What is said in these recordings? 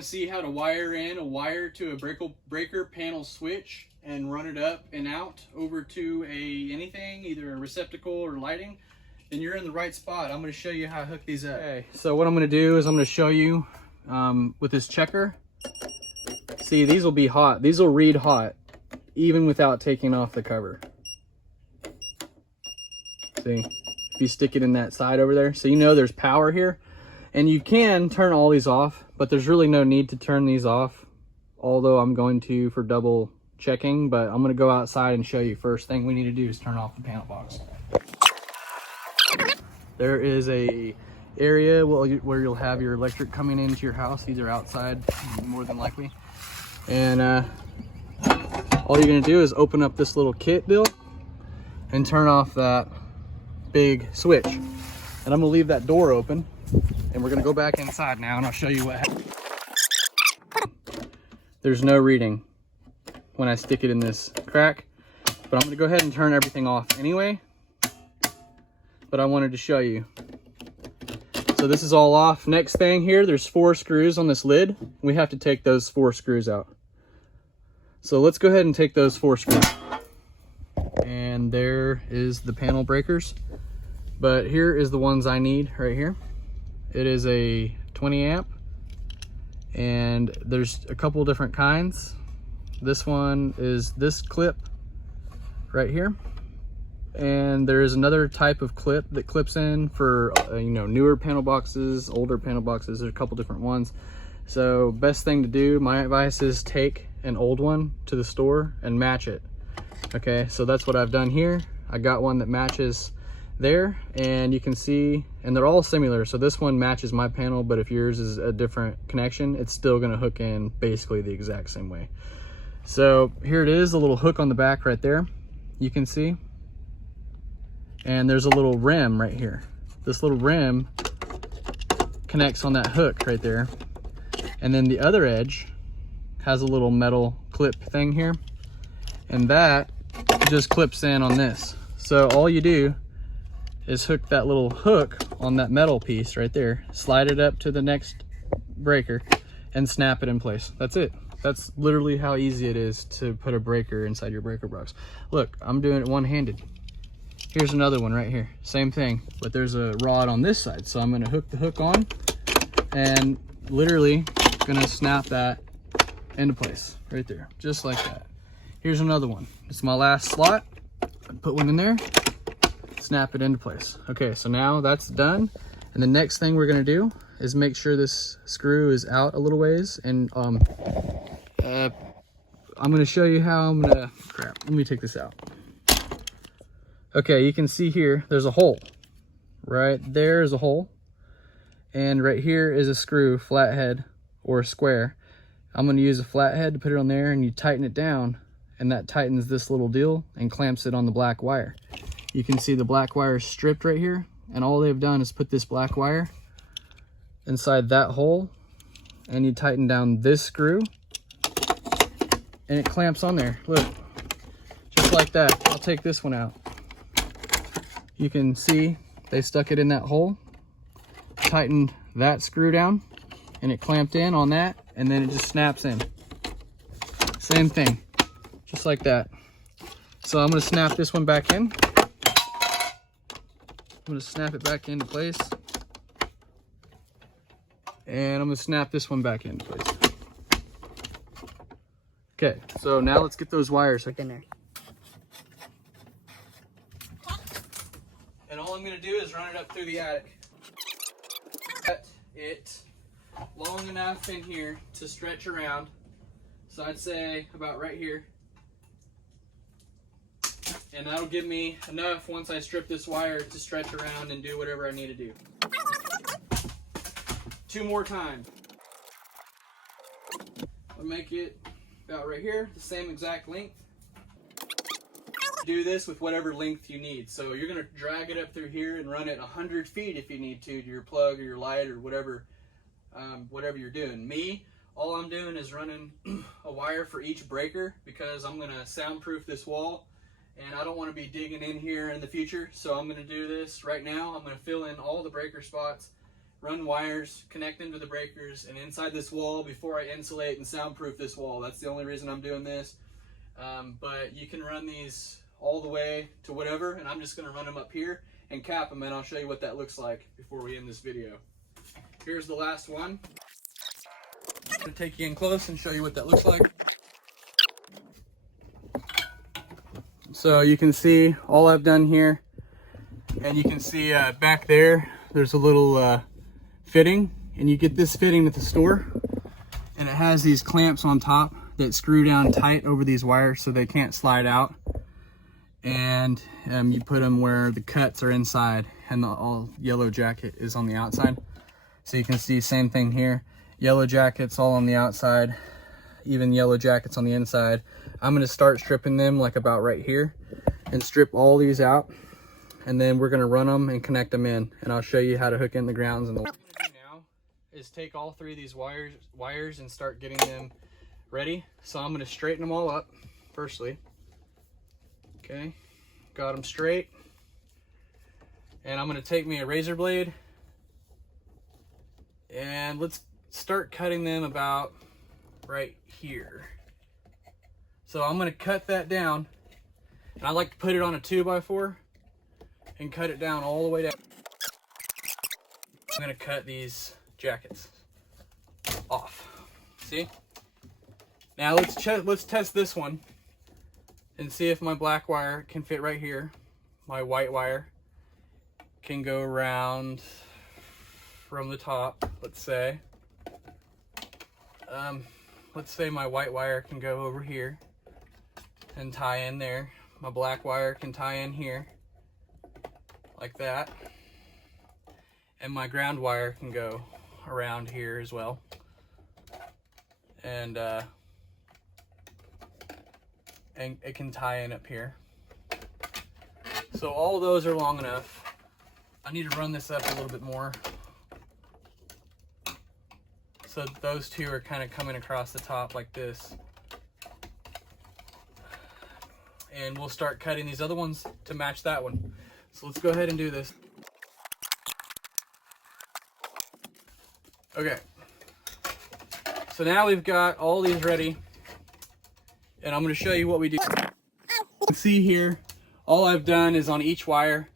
See how to wire in a wire to a breaker panel switch and run it up and out over to anything, either a receptacle or lighting, then you're in the right spot. I'm going to show you how to hook these up. Okay, so what I'm going to do is I'm going to show you with this checker. See, these will be hot. These will read hot even without taking off the cover. See, if you stick it in that side over there, so you know there's power here. And you can turn all these off, but there's really no need to turn these off, although I'm going to for double checking. But I'm going to go outside and show you. First thing we need to do is turn off the panel box. There is a area where you'll have your electric coming into your house, either outside more than likely. And all you're going to do is open up this little kit deal and turn off that big switch. And I'm going to leave that door open. And we're gonna go back inside now and I'll show you what happens. There's no reading when I stick it in this crack, but I'm gonna go ahead and turn everything off anyway. But I wanted to show you. So this is all off. Next thing here, there's 4 screws on this lid. We have to take those 4 screws out. So let's go ahead and take those 4 screws. And there is the panel breakers. But here is the ones I need right here. It is a 20 amp and there's a couple different kinds. This one is this clip right here, and there is another type of clip that clips in for you know, newer panel boxes, older panel boxes. There's a couple different ones. So best thing to do, my advice, is take an old one to the store and match it. Okay, so that's what I've done here. I got one that matches there, and you can see, and they're all similar. So this one matches my panel, but if yours is a different connection, it's still going to hook in basically the exact same way. So here it is, a little hook on the back right there, you can see, and there's a little rim right here. This little rim connects on that hook right there, and then the other edge has a little metal clip thing here, and that just clips in on this. So all you do is hook that little hook on that metal piece right there, slide it up to the next breaker, and snap it in place. That's it. That's literally how easy it is to put a breaker inside your breaker box. Look, I'm doing it one-handed. Here's another one right here. Same thing, but there's a rod on this side. So I'm gonna hook the hook on and literally gonna snap that into place right there, just like that. Here's another one. It's my last slot. Put one in there, snap it into place. Okay, so now that's done. And the next thing we're gonna do is make sure this screw is out a little ways. And I'm gonna show you how I'm gonna, crap, let me take this out. Okay, you can see here, there's a hole. Right there is a hole. And right here is a screw, flathead or square. I'm gonna use a flathead to put it on there, and you tighten it down, and that tightens this little deal and clamps it on the black wire. You can see the black wire is stripped right here, and all they've done is put this black wire inside that hole, and you tighten down this screw and it clamps on there. Look, just like that. I'll take this one out. You can see they stuck it in that hole, tightened that screw down, and it clamped in on that, and then it just snaps in. Same thing, just like that. So I'm gonna snap this one back in. I'm gonna snap it back into place. And I'm gonna snap this one back into place. Okay, so now let's get those wires hooked in there. And all I'm gonna do is run it up through the attic. Cut it long enough in here to stretch around. So I'd say about right here. And that'll give me enough once I strip this wire to stretch around and do whatever I need to do. 2 more times. I'll make it about right here, the same exact length. Do this with whatever length you need. So you're gonna drag it up through here and run it 100 feet if you need to your plug or your light or whatever, whatever you're doing. Me, all I'm doing is running a wire for each breaker because I'm gonna soundproof this wall. And I don't want to be digging in here in the future, so I'm going to do this right now. I'm going to fill in all the breaker spots, run wires, connect them to the breakers, and inside this wall, before I insulate and soundproof this wall. That's the only reason I'm doing this. But you can run these all the way to whatever, and I'm just gonna run them up here and cap them, and I'll show you what that looks like before we end this video. Here's the last one. I'm gonna take you in close and show you what that looks like. So you can see all I've done here, and you can see back there, there's a little fitting, and you get this fitting at the store, and it has these clamps on top that screw down tight over these wires so they can't slide out. And you put them where the cuts are inside and the all yellow jacket is on the outside. So you can see same thing here, yellow jackets all on the outside, even yellow jackets on the inside. I'm going to start stripping them like about right here and strip all these out, and then we're going to run them and connect them in, and I'll show you how to hook in the grounds. And what I'm going to do now is take all three of these wires and start getting them ready. So I'm going to straighten them all up firstly. Okay, got them straight, and I'm going to take me a razor blade, and let's start cutting them about right here. So I'm going to cut that down, and I like to put it on a 2x4 and cut it down all the way down. I'm going to cut these jackets off. See? Now let's test this one and see if my black wire can fit right here. My white wire can go around from the top, let's say. Let's say my white wire can go over here and tie in there. My black wire can tie in here, like that. And my ground wire can go around here as well. And it can tie in up here. So all those are long enough. I need to run this up a little bit more. So those two are kind of coming across the top like this. And we'll start cutting these other ones to match that one. So let's go ahead and do this. Okay. So now we've got all these ready, and I'm going to show you what we do. You can see here, all I've done is on each wire,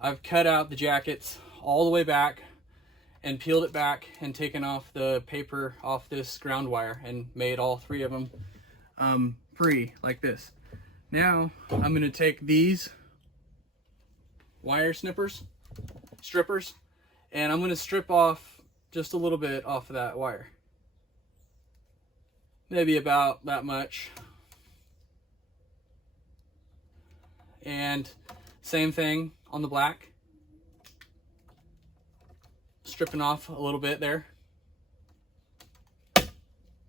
I've cut out the jackets all the way back and peeled it back and taken off the paper off this ground wire and made all three of them free like this. Now I'm going to take these wire strippers, and I'm going to strip off just a little bit off of that wire. Maybe about that much. And same thing on the black. Stripping off a little bit there.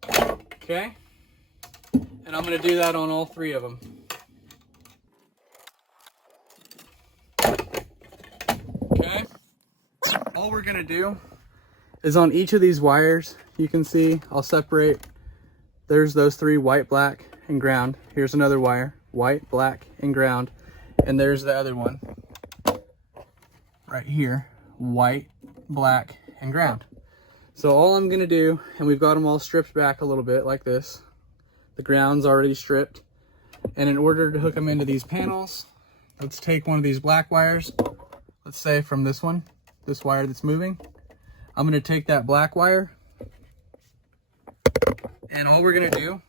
Okay. And I'm going to do that on all three of them. Okay. All we're going to do is on each of these wires, you can see I'll separate. There's those three, white, black, and ground. Here's another wire, white, black, and ground. And there's the other one right here, white, black, and ground. So all I'm gonna do, and we've got them all stripped back a little bit like this. The ground's already stripped. And in order to hook them into these panels, let's take one of these black wires, let's say from this one, this wire that's moving. I'm gonna take that black wire, and all we're gonna do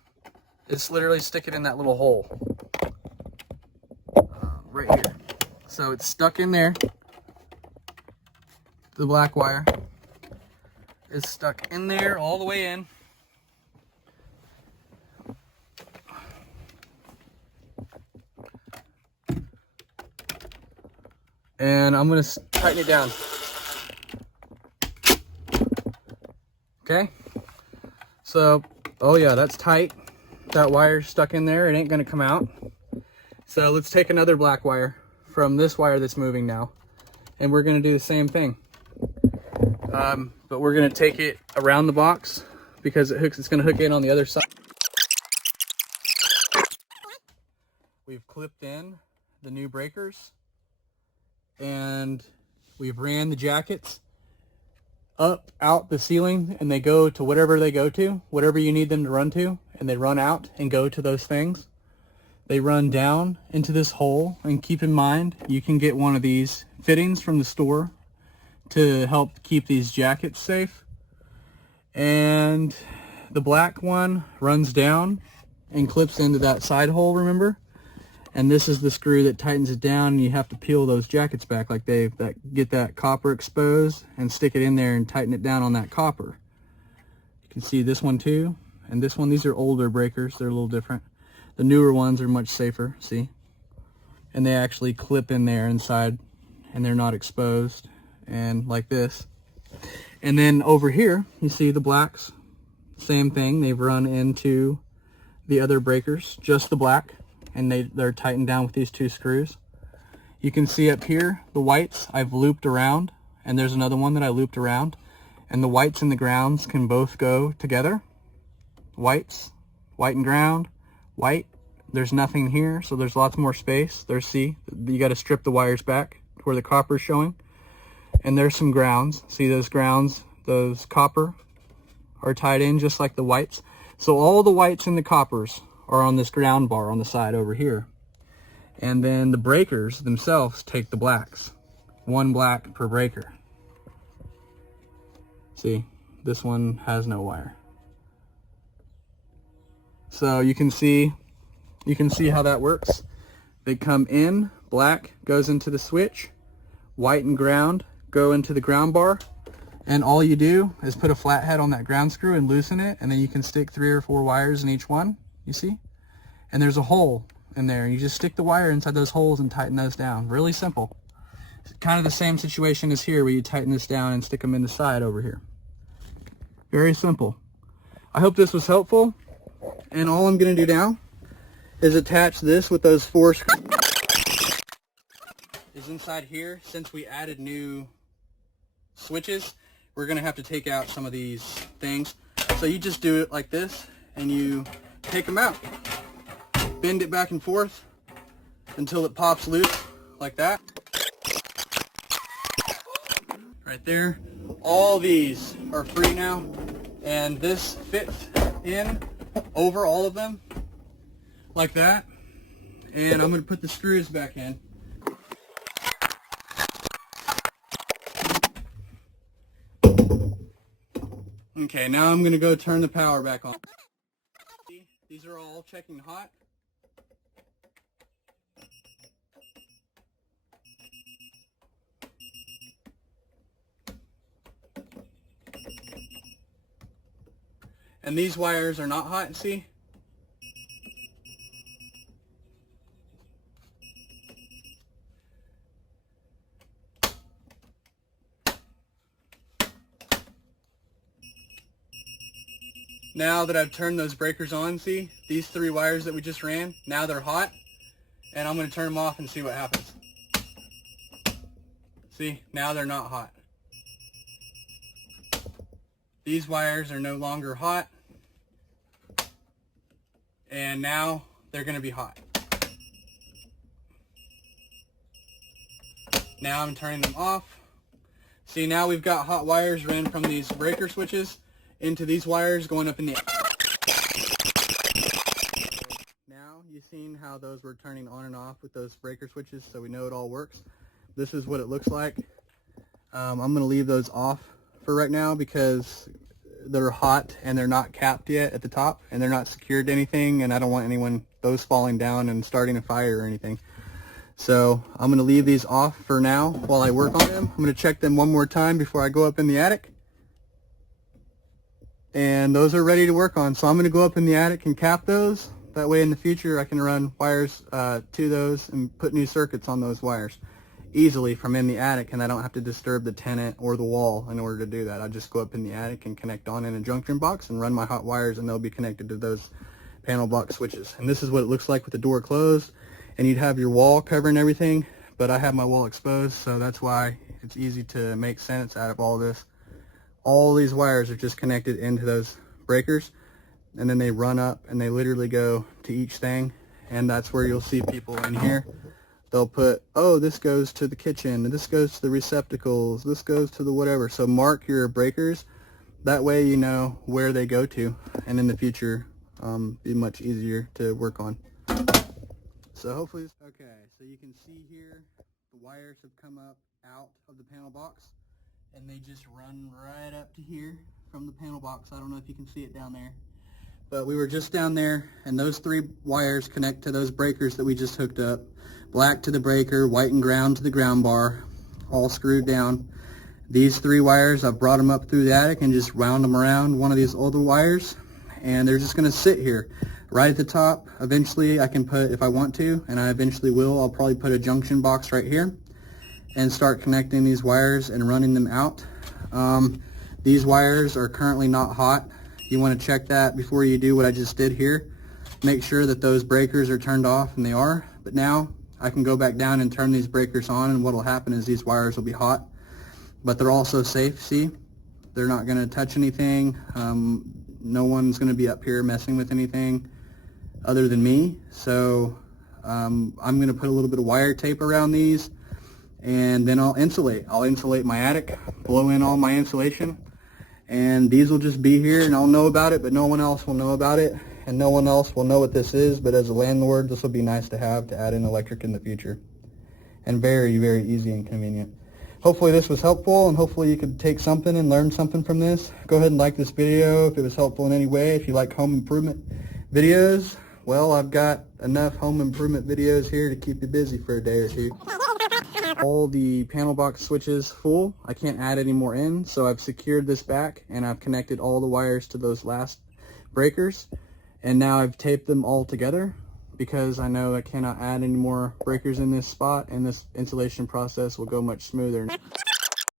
is literally stick it in that little hole right here. So it's stuck in there. The black wire is stuck in there all the way in. And I'm gonna tighten it down. Okay, so, oh yeah, that's tight. That wire's stuck in there, it ain't gonna come out. So let's take another black wire from this wire that's moving now, and we're gonna do the same thing. But we're gonna take it around the box because it's gonna hook in on the other side. We've clipped in the new breakers, and we've ran the jackets up out the ceiling, and they go to whatever they go to, whatever you need them to run to, and they run out and go to those things. They run down into this hole, and keep in mind, you can get one of these fittings from the store to help keep these jackets safe. And the black one runs down and clips into that side hole, remember? And this is the screw that tightens it down, and you have to peel those jackets back like get that copper exposed and stick it in there and tighten it down on that copper. You can see this one too, and this one. These are older breakers. They're a little different. The newer ones are much safer, see? And they actually clip in there inside, and they're not exposed, and like this. And then over here, you see the blacks. Same thing. They've run into the other breakers, just the black, and they're tightened down with these two screws. You can see up here, the whites I've looped around, and there's another one that I looped around, and the whites and the grounds can both go together. Whites, white and ground, white. There's nothing here, so there's lots more space. There's, see, you got to strip the wires back to where the copper is showing. And there's some grounds. See those grounds, those copper are tied in just like the whites. So all the whites and the coppers are on this ground bar on the side over here. And then the breakers themselves take the blacks. One black per breaker. See, this one has no wire. So you can see how that works. They come in, black goes into the switch, white and ground go into the ground bar, and all you do is put a flathead on that ground screw and loosen it, and then you can stick 3 or 4 wires in each one, you see? And there's a hole in there. You just stick the wire inside those holes and tighten those down. Really simple. It's kind of the same situation as here, where you tighten this down and stick them in the side over here. Very simple. I hope this was helpful. And all I'm going to do now is attach this with those 4 screws. Is inside here. Since we added new switches, we're going to have to take out some of these things. So you just do it like this, and you take them out. Bend it back and forth until it pops loose, like that. Right there. All these are free now, and this fits in over all of them, like that. And I'm going to put the screws back in. Okay, now I'm going to go turn the power back on. These are all checking hot. And these wires are not hot, see? Now that I've turned those breakers on, see? These 3 wires that we just ran, now they're hot. And I'm going to turn them off and see what happens. See? Now they're not hot. These wires are no longer hot. And now they're going to be hot. Now I'm turning them off. See, now we've got hot wires ran from these breaker switches into these wires going up in the... Now you've seen how those were turning on and off with those breaker switches, so we know it all works. This is what it looks like. I'm going to leave those off for right now because they're hot and they're not capped yet at the top, and they're not secured to anything, and I don't want those falling down and starting a fire or anything. So I'm going to leave these off for now while I work on them. I'm going to check them one more time before I go up in the attic. And those are ready to work on. So I'm going to go up in the attic and cap those. That way in the future I can run wires to those and put new circuits on those wires easily from in the attic, and I don't have to disturb the tenant or the wall in order to do that. I just go up in the attic and connect on in a junction box and run my hot wires, and they'll be connected to those panel box switches. And this is what it looks like with the door closed, and you'd have your wall covering everything, but I have my wall exposed, so that's why it's easy to make sense out of all this. All these wires are just connected into those breakers, and then they run up and they literally go to each thing, and that's where you'll see people in here they'll put, oh, this goes to the kitchen, and this goes to the receptacles, this goes to the whatever. So mark your breakers. That way you know where they go to, and in the future, be much easier to work on. So hopefully, okay, so you can see here, the wires have come up out of the panel box, and they just run right up to here from the panel box. I don't know if you can see it down there. But we were just down there, and those 3 wires connect to those breakers that we just hooked up. Black to the breaker, white and ground to the ground bar, all screwed down. These 3 wires, I've brought them up through the attic and just wound them around one of these older wires, and they're just going to sit here. Right at the top, eventually I can put, if I want to, and I eventually will, I'll probably put a junction box right here and start connecting these wires and running them out. These wires are currently not hot. You want to check that before you do what I just did here. Make sure that those breakers are turned off, and they are. But now I can go back down and turn these breakers on, and what will happen is these wires will be hot. But they're also safe, see? They're not going to touch anything. No one's going to be up here messing with anything other than me. So I'm going to put a little bit of wire tape around these, and then I'll insulate. I'll insulate my attic, blow in all my insulation, and these will just be here, and I'll know about it, but no one else will know about it, and no one else will know what this is. But as a landlord, this will be nice to have to add in electric in the future, and very, very easy and convenient. Hopefully this was helpful, and hopefully you could take something and learn something from this. Go ahead and like this video if it was helpful in any way. If you like home improvement videos, well, I've got enough home improvement videos here to keep you busy for a day or two. All the panel box switches full. I can't add any more in, so I've secured this back, and I've connected all the wires to those last breakers, and now I've taped them all together because I know I cannot add any more breakers in this spot, and this installation process will go much smoother.